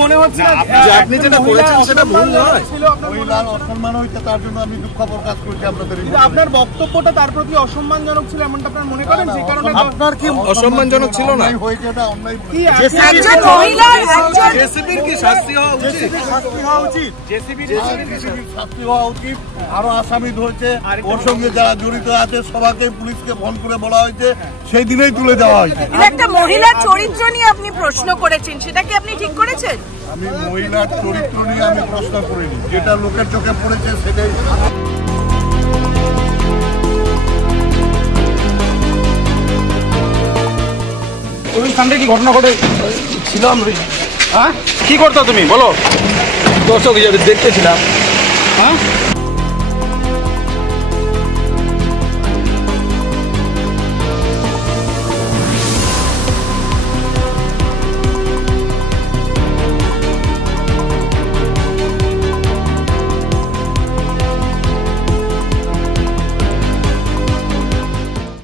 মনে হচ্ছে আপনি যেটা করেছেন সেটা ভুল নয়। মহিলার অসম্মান হয়েছে, তার জন্য আমি দুঃখ প্রকাশ করছি আপনাদের। আপনার বক্তব্যটা তার প্রতি অসম্মানজনক ছিল এমনটা আপনার মনে করেন? যে কারণে আপনার কি অসম্মানজনক ছিল না? হয়েছে এটা অন্যায়। একজন মহিলা, জেসিবির কি শাস্তি হওয়া উচিত? শাস্তি হওয়া উচিত, জেসিবির শাস্তি হওয়া উচিত। আরো আসামি ধরেছে, ওর সঙ্গে যারা জড়িত আছে সবাইকে পুলিশকে ফোন করে বলা হয়েছে, সেই দিনেই তুলে দেওয়া হয়েছে। একটা মহিলার চরিত্র নিয়ে আপনি প্রশ্ন করেছেন, সেটা কি আপনি ঠিক করেছেন? আমি মহিলার চরিত্র নিয়ে আমি প্রশ্ন করিনি, যেটা লোকের চোখে পড়েছে সেটাই। ওইখানে কি ঘটনা ঘটে ছিলাম? হ্যাঁ, কি করতো তুমি বলো? দর্শক হিসেবে দেখতেছিলাম। হ্যাঁ,